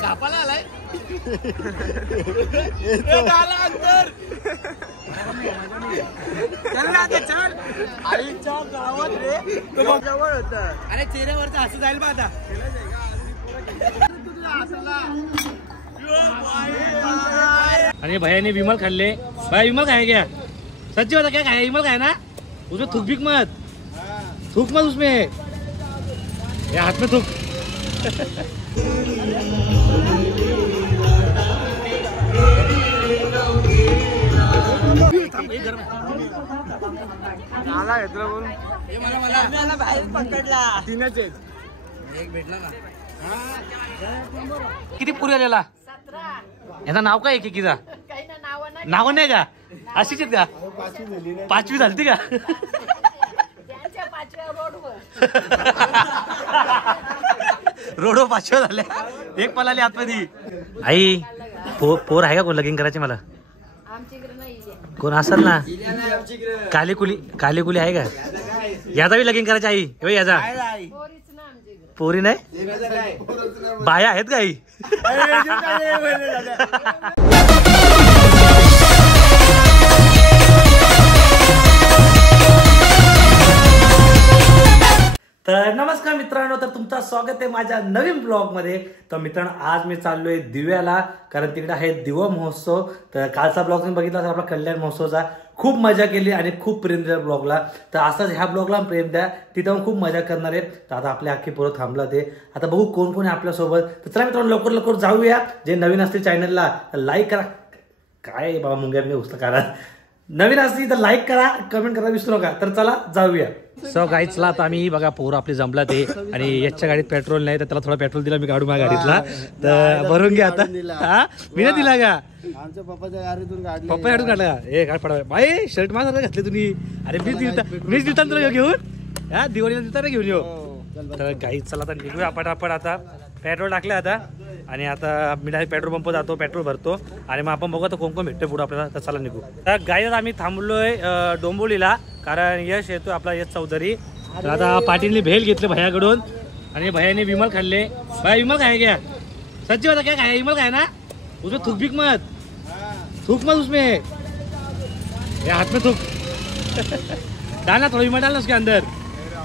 ढापाला आलाय आईच्या गावात रे जवळ होत. अरे चेहऱ्यावरचं हसू जाईल बा आता. आणि भैयाने विमल खाल्ले. भाई विमल खाए क्या? सच्ची बता क्या खाया? विमल खाया ना? उसमें थूक बिक मत, थूक मत उसमें, ये हाथ में थूक. मला बाहेर पकडला. तीनच आहेत. एक भेटला का? किती पुरी आलेला? याचं नाव काय एकेकीचा? नाव नाही का? अशीच आहेत का? 5वी झालती का? रोडो 5व्या झाल्या. एक पलाली आतमध्ये. आई पोर आहे का कोण लगीन करायचे? मला कोण असेल ना? काली कुली आहे का? याचा बी लगीन करायची आई? याचा पोरी नाही? बाया आहेत का आई? तर नमस्कार मित्रांनो, तर तुमचं स्वागत आहे माझ्या नवीन ब्लॉग मध्ये. तर मित्रांनो, आज मी चाललोय दिव्याला, कारण तिकडे आहे दिवा महोत्सव. तर कालचा ब्लॉग तुम्ही बघितला असेल आपला कल्याण महोत्सवचा. खूप मजा केली आणि खूप प्रेम दिला ब्लॉगला. तर असंच ह्या ब्लॉगला प्रेम द्या, तिथं खूप मजा करणार आहे. तर आता आपल्या अख्खी पोरं थांबलं ते. आता बघू कोण कोण आहे आपल्यासोबत. तर चला मित्रांनो, लवकर जाऊया. जे नवीन असतील चॅनलला लाईक करा. काय बाबा मुंग्या मी उचला करा. नवीन असली तर लाईक करा, कमेंट करा विसरू नका. तर चला जाऊया. सो गाईड चला आता आम्ही बघा पोरं आपली जमला ते. आणि याच्या गाडीत पेट्रोल नाही, तर त्याला थोडा पेट्रोल दिला मी काढू माझ्या गाडीतला. तर भरून घ्या आता. हा मी नाही दिला का? आमच्या पप्पाच्या गाडीतून पप्पा गाडून काढला का? हे काय पडा बाई, शर्ट माझा घातले तुम्ही. अरे मीच दिलता तुला घेऊन. हा दिवाळीला दिलता ना घेऊन येऊ. तर गाईड चला आता निघूया पटापट. आता पेट्रोल टाकले आता. आणि आता मी डायरेक्ट पेट्रोल पंप जातो, पेट्रोल भरतो. आणि मग आपण बघू आता कोण कोण भेटतो पुढे आपल्याला. तर चला निघू. तर गाईड आम्ही थांबलोय डोंबोलीला, कारण यश येतो आपला, यश चौधरी. तर आता पाटीलने भेल घेतले भैयाकडून. आणि भैयाने विमल खाल्ले. भाई विमल खाए क्या? सच्ची बता क्या खाया? विमल खाया ना? उसमें थूक बिक मत, थूक मत उसमें, ये हाथ में थूक. डालना थोड़ा विमल, डालना उसके अंदर.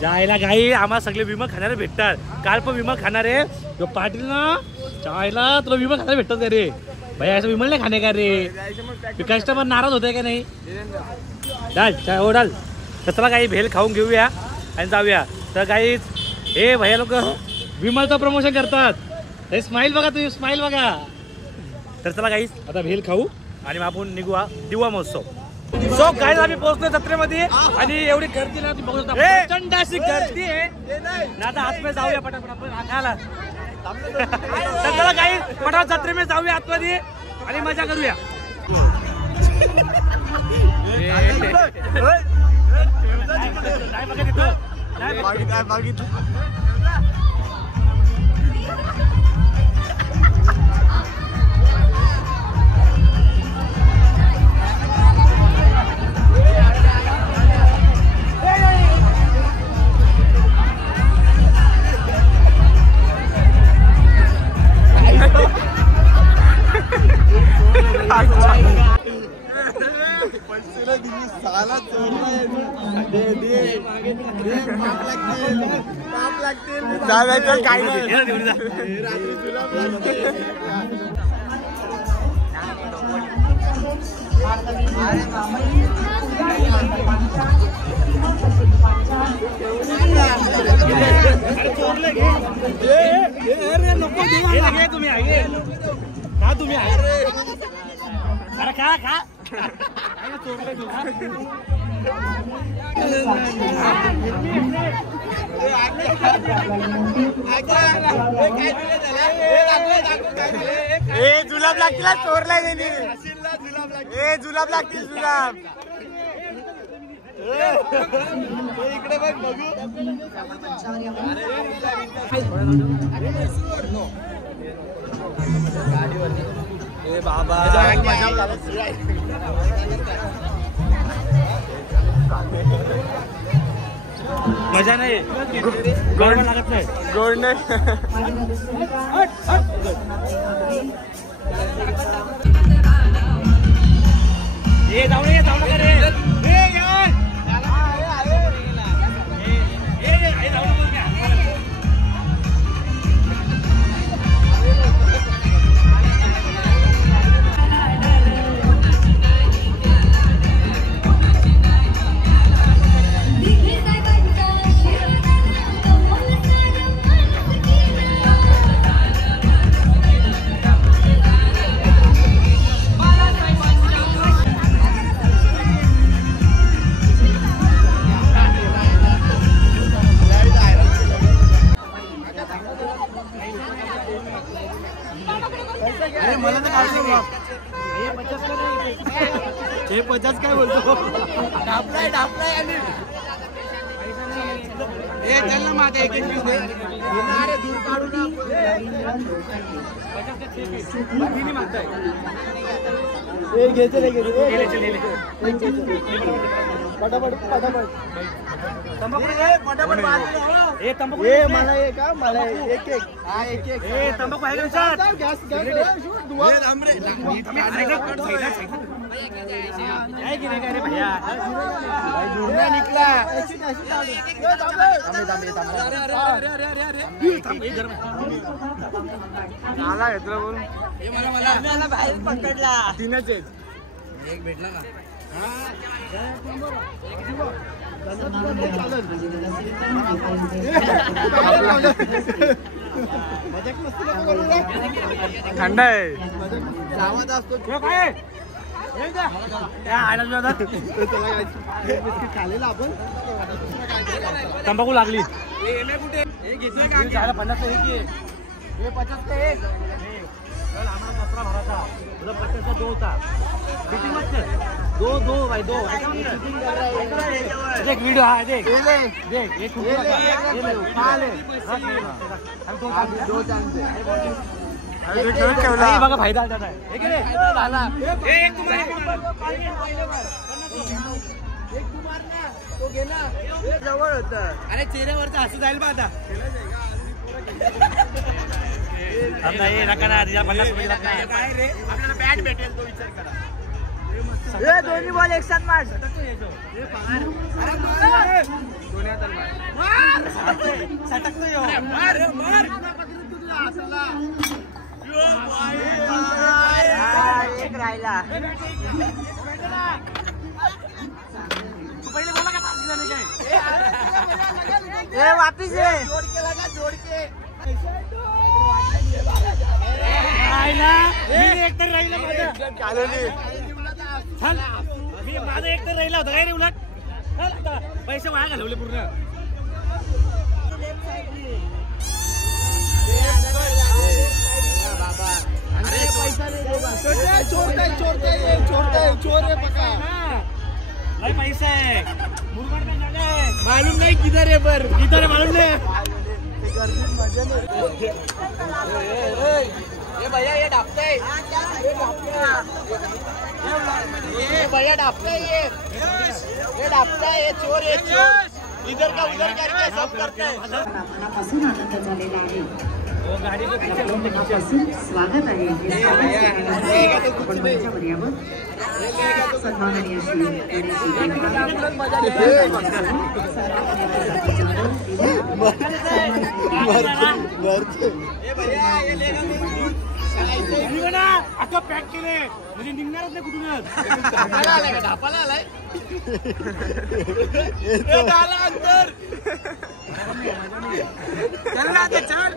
जायला गाई आम्हाला सगळे विमल खाणारे भेटतात. काल पण विमल खाणारे जो पाटील ना, जायला तुला विमल खाणारे भेटतात का रे? भैया असं विमल नाही खाणे का रे? कस्टमर नाराज होते का नाही? डाल चाय हो डाल. तर चला काही भेल खाऊन घेऊया आणि जाऊया. तर काही हे भैया लोक विमलचं प्रमोशन करतात. हे स्माइल बघा, तुम्ही स्माइल बघा. तर चला काही आता भेल खाऊ आणि मग आपण निघू दिवा महोत्सव. सो गाईज आम्ही पोहोचलोय जत्रेमध्ये. आणि एवढी गर्दी ना, बघू शकता प्रचंड अशी गर्दी आहे ना. आता आतमध्ये जाऊया पटापट आपण आला. तर चला गाईज पटापट जत्रेमध्ये जाऊया आतमध्ये आणि मजा करूया. काय तुम्ही आहे का? तुम्ही आहे अरे खा खा. जुलाब लागतील, चोरला गेली. जुलाब लागतील, जुलाब इकडे बघ बघू. बाबा मजा नाही गोड लागत नाही गोड नाही ये जाऊ नका रे मला तर हे 50 काय बोलतो डापलाय आणि हे चल ना माझा एक पीस दे अरे दूर काढू ना मला एक मला एक तंबाखू आहे का निकला आला घेतला बोलून मला बाहेर पकडला तीनच आहेत एक भेटला ना थंड आहे आवाज असतो तंबाखू लागली कुठे हे घेतोय का 50 हे 50 का एक आम्हाला 17 भराचा तुझा 50 का 2 होता बिटिंग मत दो भाई दो देख वीडियो हा देख देख एक दो चांस बघा फायदा त्याचा आहे तो घे ना जवळ होत अरे चेहऱ्यावरचा हसू जाईल बा आता नका ना तिच्या 50 काय रे आपल्याला बॅट भेटेल तो विचार करा ए दोन्ही बॉल एक साथ मार एक राहिला पहिले बोला का ए वापिस ये जोड के लगा जोड के राहिला मी एकतर राहिला माझं चल मी माझं एकतर राहिला होता काय रे उलट चल आता पैसे वाया घालवले पूर्ण अरे पैसा नहीं देगा चोर है पक्का भाई पैसा है मुरबाड में जाना है मालूम नहीं किधर है पर किधर है मालूम नहीं ये भैया ये डापता है ये भैया डापता है ये डापता है ये चोर इधर का उधर करके सब करता है मनापासून आनंद झालेला आहे वो गाड़ी को पीछे मनापासून स्वागत आहे आपण मंचावर यावं सन्माननीय श्री आता पॅक केले म्हणजे निघणारच नाही कुठूनच ढापाला आलाय अंतर चल ना आता चल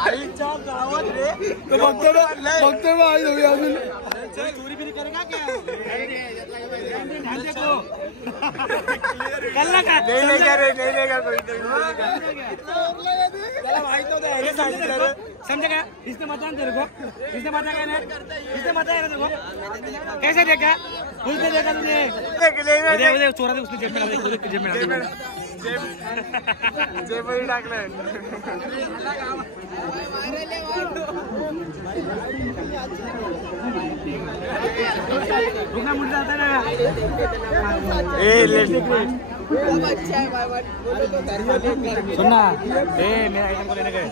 आईच्या गावात रे बघतो आई अजून चोरी बिरी करेगा क्या कल्ला का नहीं लेगा कोई समझेगा इसने मतदान तेरे को इसने मतदान क्या इसने मतदान तेरे को कैसे देखा उसने देखा तुझे चोरा उसने जेब में डाल जेब में टाकलं रुकना मुझे आता ना ए ले सुन ना, मेरा आइटम को लेने गए,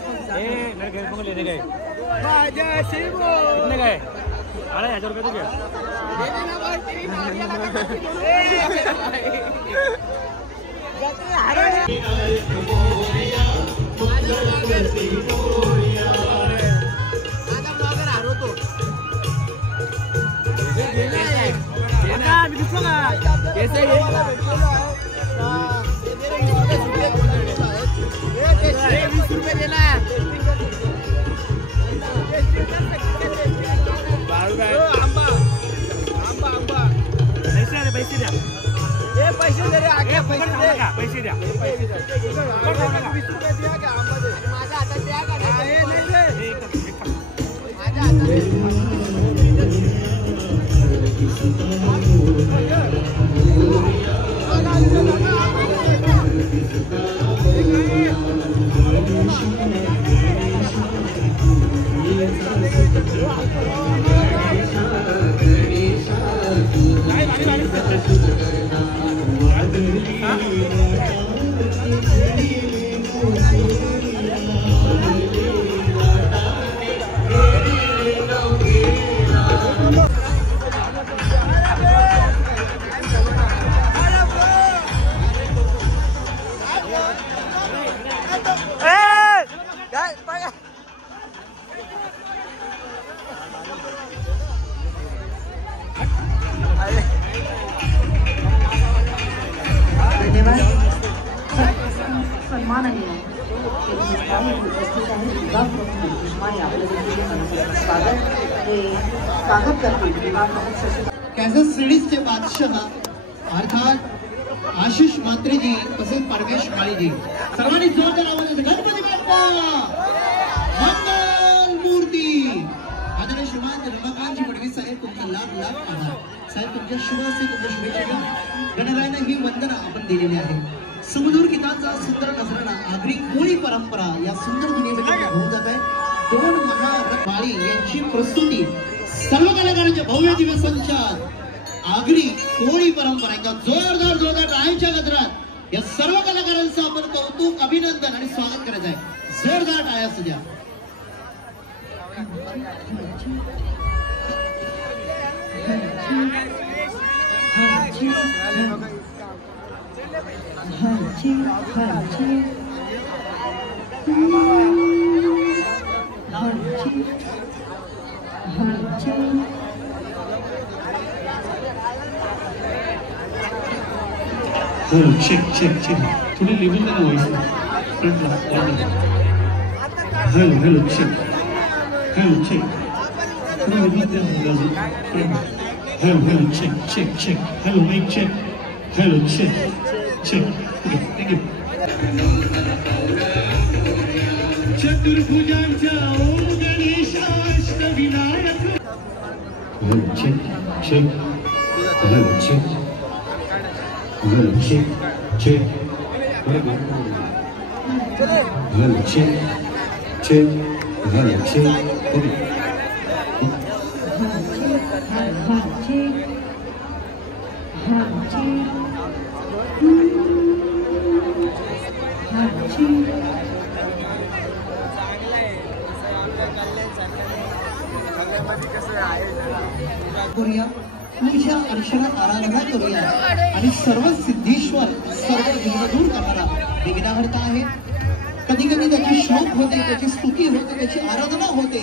मेरे घर को लेने गए, कितने गए? 1000 रुपये तो क्या? कैसे पैसे द्या, पैसे दे रे, आगे पैसे द्या, ₹20 द्या का आंबा दे माझ्या हातात द्या का नाही माझ्या सन्माननीय उपस्थित आहे विभाग प्रमुख उस्माने आपलं स्वागत करतील विभाग प्रमुख शशी कॅन्सस सिडीजचे बादशाह अर्थात आशिष मात्रे जी तसेच परमेश माळी जी सर्वांनी जोरदार आवाजात गणपती बाप्पा मंगल मूर्ती आदरणीय श्रीमान रमाकांतजी फडणवीस साहेब तुमचा लाख आभार साहेब तुमच्या शुभ असते तुमच्या शुभेच्छा गणरायानं ही वंदना आपण दिलेली आहे सुमधुर गीतांचा सुंदर नजराणा आगरी कोळी परंपरा या सुंदर दुनियेमध्ये होऊन जात आहे दोन महामाळी यांची प्रस्तुती सर्व कलाकारांच्या भव्य दिव्य संचार आगरी कोळी परंपरा एकदा जोरदार टाळ्यांच्या गजरात या सर्व कलाकारांचं आपण कौतुक अभिनंदन आणि स्वागत करायचं आहे जोरदार टाळ्या असू द्या check. थोड़ी लेवल देना वॉइस फ्रंट ला हेलो check थोड़ा लेवल देना front hello check hello mike check hello check thank you चतुर्भुजांचा ओम गणेशाष्टविनायक hello check hello check Hello, check. Hello, check. Hello, check. Okay. तुझ्या अर्चनात आराधना करूया आणि सर्व सिद्धेश्वर सर्व विघ्न दूर करणारा विघ्नहर्ता आहे कधी त्याची श्लोक होते त्याची स्तुती होते त्याची आराधना होते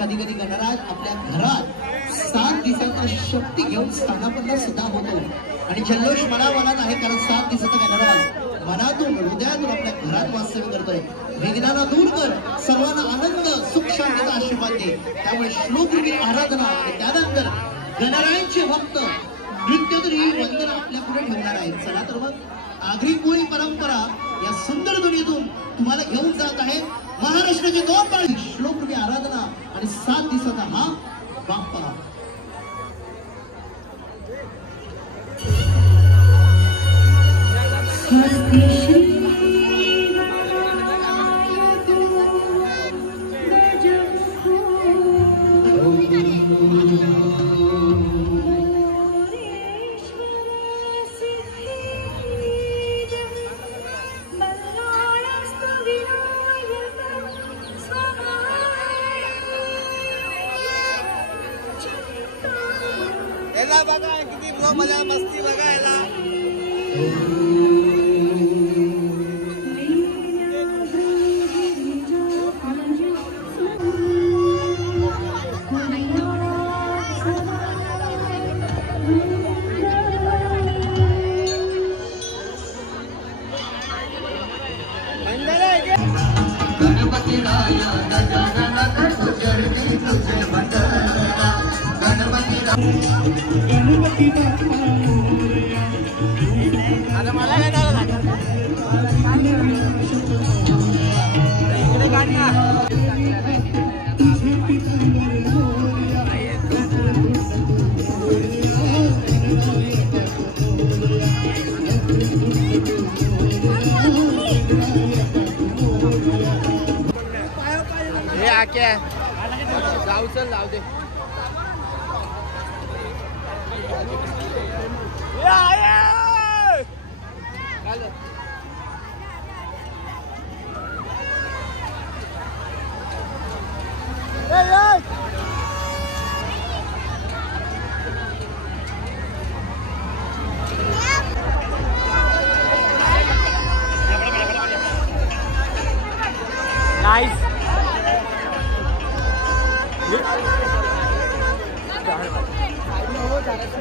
कधी गणराज आपल्या घरात 7 दिवसाचा शक्ती घेऊन स्थानापन्न सुद्धा होतो आणि जल्लोष मनात आहे कारण 7 दिवसाचा गणराज मनातून हृदयातून आपल्या घरात वास्तव्य करतोय विघ्नांना दूर कर सर्वांना आनंद सुख शांतीचा आशीर्वाद दे त्यामुळे श्लोकरूपी आराधना आणि त्यानंतर गणरायांचे भक्त नृत्यतरी वंदना आपल्या पुढे ठेवणार आहेत चला तर मग आगरी कोळी परंपरा या सुंदर दुनियेतून तुम्हाला घेऊन जात आहे महाराष्ट्राची 2 पाळी श्लोकरूपी आराधना आणि 7 दिवसाचा हा बाप्पा बघा किती मजा मस्ती बघायला. हे आके जाऊ चल जाऊ दे. नाइस.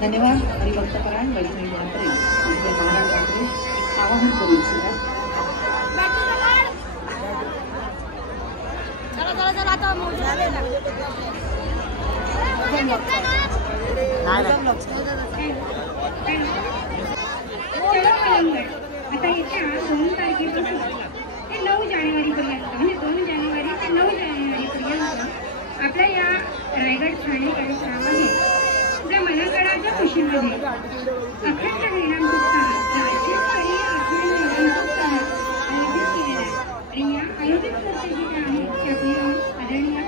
धन्यवाद. हरिभक्तपरायण वैष्णवी मंत्री महाराजांकडे आवाहन करू इच्छितात. आता येत्या 2 तारखेपासून ते 9 जानेवारीपर्यंत म्हणजे 2 जानेवारी ते 9 जानेवारीपर्यंत आपल्या या रायगड ठाणे परिसरामध्ये आपल्या मनाकडाच्या खुशीमध्ये अखंड हरिनाम सप्ताह राज्यस्तरीय अखंड हरिनाम सप्ताह आयोजित केलेला आहे. आणि या आयोजित करते जे आहे ते आपले आदरणीय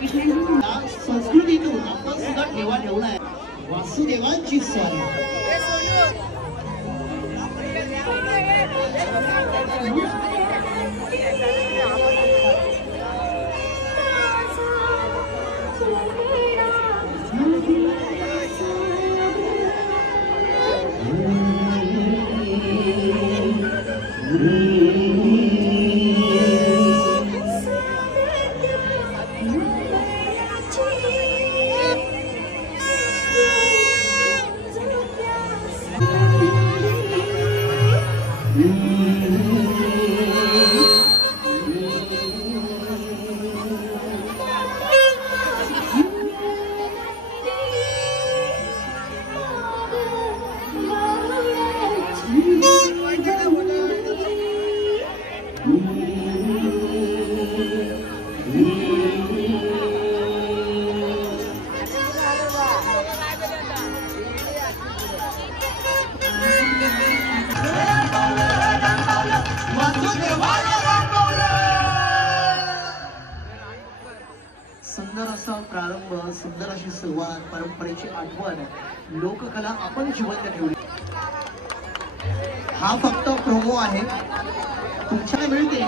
विष्णू संस्कृतीतून आपण सुद्धा ठेवा ठेवला आहे. वासुदेवांची स्वारी. सुंदर असा प्रारंभ, सुंदर अशी सुरुवात, परंपरेची आठवण, लोककला आपण जिवंत ठेवली. हा फक्त प्रोमो आहे. तुमच्या मिळते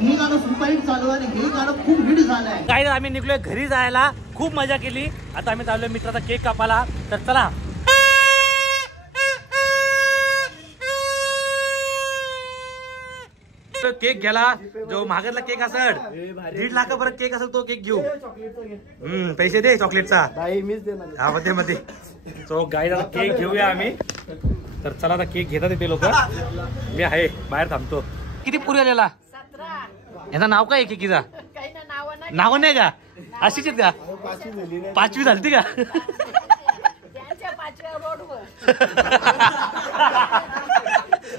हे गाणं सुपरहिट चालू आणि हे गाणं खूप हिट झालंय. काय आम्ही निघलोय घरी जायला. खूप मजा केली. आता आम्ही चाललोय मित्राचा केक कापायला. तर चला. केक घ्याला जो महागातला केक असड 1.5 लाखापर्यंत केक असेल तो केक घेऊ. पैसे दे चॉकलेटचा. हा मध्ये मध्ये. सो गाई केक घेऊया आम्ही. तर चला आता केक घेतात ते लोक. मी आहे बाहेर थांबतो. किती पुरी आलेला याचं नाव काय केकीचा? नाव नाही का? अशीच का? 5वी झाली का?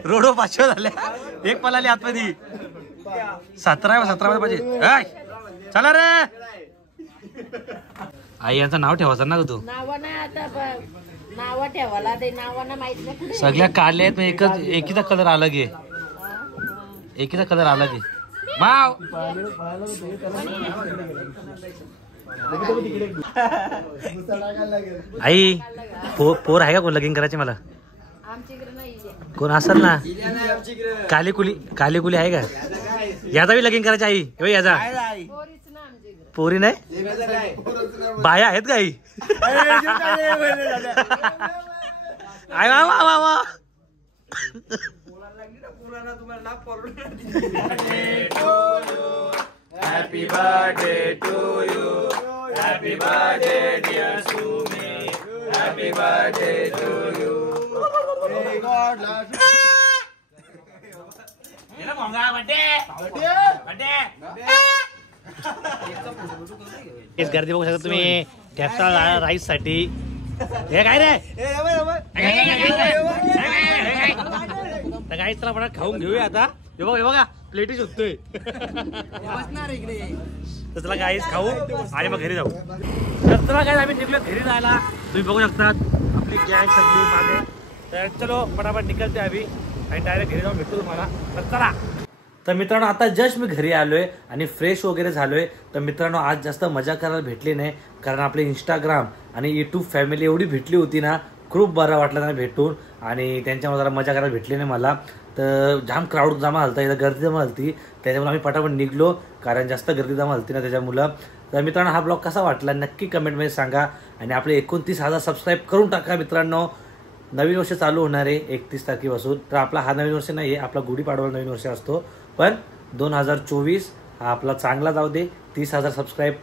रोडो 5 झाल्या. एक पलाली आतमध्ये 17 पाहिजे. चला रे. आई यांचं नाव ठेवायचं ना ग तू? नाव ठेवायला ते नावाना माहित नाही. सगळ्या काढल्या आहेत. एकीचा कलर अलग आहे. एकीचा कलर अलग आहे. माव आई पोर आहे का कोण लगीन करायचे? मला कोण असेल ना. काली कुली आहे का? याचा बी लगीन करायची आई. याचा पोरी नाही बाया आहेत काही आय वा वा वा वा happy birthday to you happy birthday dear Sumi happy birthday to you गर्दी बघू शकता तुम्ही कॅप्टन राईस साठी हे काय रे तर काय चला आपण खाऊन घेऊया आता हे बघा प्लेटी शोधतोय तर चला गाईस खाऊ आणि मग घरी जाऊ तर चला काय आम्ही निघलो घरी जायला तुम्ही बघू शकता आपली गॅंग सगळी मागे तर चलो पटापट निघते आम्ही आणि डायरेक्ट घरी जाऊन भेटतो तुम्हाला तर चला तर मित्रांनो आता जस्ट मी घरी आलोय आणि फ्रेश वगैरे झालोय तर मित्रांनो आज जास्त मजा करायला भेटली नाही कारण आपले इंस्टाग्राम आणि यूट्यूब फॅमिली एवढी भेटली होती ना खूप बरं वाटलं त्यांना भेटून आणि त्यांच्यामुळे जरा मजा करायला भेटली नाही मला तर जाम क्राऊड जमा झालता इथं गर्दी जमा झाली त्याच्यामुळे आम्ही पटापट निघलो कारण जास्त गर्दी जमा झाली ना त्याच्यामुळं तर मित्रांनो हा ब्लॉग कसा वाटला नक्की कमेंटमध्ये सांगा आणि आपले 29,000 सबस्क्राईब करून टाका मित्रांनो नवीन वर्ष चालू होणार आहे 31 तारखेपासून तर आपला हा नवीन वर्ष नाही आहे आपला गुढीपाडवा नवीन वर्ष असतो पण 2024 हा आपला चांगला जाऊ दे 30,000 सबस्क्राईब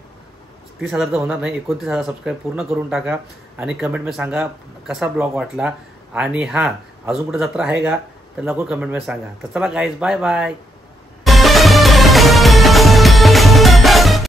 30,000 तर होणार नाही 29,000 सबस्क्राईब पूर्ण करून टाका आणि कमेंटमध्ये सांगा कसा ब्लॉग वाटला आणि हां अजून कुठे जत्रा आहे का तर लवकर कमेंटमध्ये सांगा तर चला गाईज बाय बाय